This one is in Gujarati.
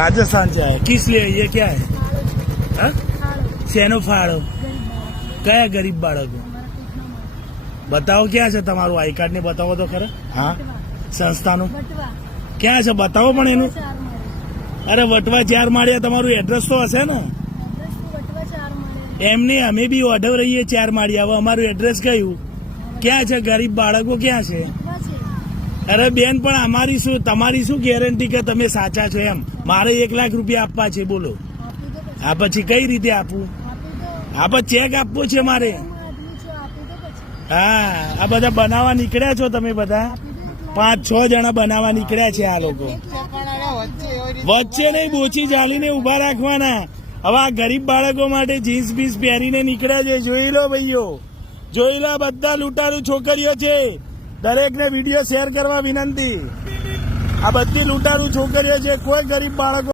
राजस्थान से आए, किस लिए? ये क्या है? हाँ? શેનો ફાળો? કયા ગરીબ બાળકો? બતાવો, ક્યાં છે તમારું આઈ કાર્ડ ને બતાવો તો ખરા. હા, સંસ્થાનું ક્યાં છે બતાવો પણ એનું. અરે વટવા 4 માળિયા, તમારું એડ્રેસ તો હશે ને? એમને અમે બી ઓર્ડર રહીએ 4 માળિયા. હવે અમારું એડ્રેસ કયું? ક્યાં છે ગરીબ બાળકો? ક્યાં છે? અરે બેન, પણ અમારી શું તમારી શું ગેરંટી કે તમે સાચા છો એમ? મારે 1 લાખ રૂપિયા આપવા છે, બોલો. આ પછી કઈ રીતે આપવું? આ પછી ચેક આપવો છે મારે. હા, આ બધા બનાવવા નીકળ્યા છો તમે બધા? 5-6 જણા બનાવવા નીકળ્યા છે આ લોકો. વચ્ચે નહીં, બોચી ચાલીને ઉભા રાખવાના. હવે આ ગરીબ બાળકો માટે જીન્સ બીન્સ પહેરીને નીકળ્યા છે. જોઈ લો ભાઈઓ, જોઈ લો. બધા લૂંટારૂ છોકરીઓ છે. દરેકને વિડીયો શેર કરવા વિનંતી. આ બધી લૂંટારૂ છોકરીઓ છે. કોઈ ગરીબ બાળકો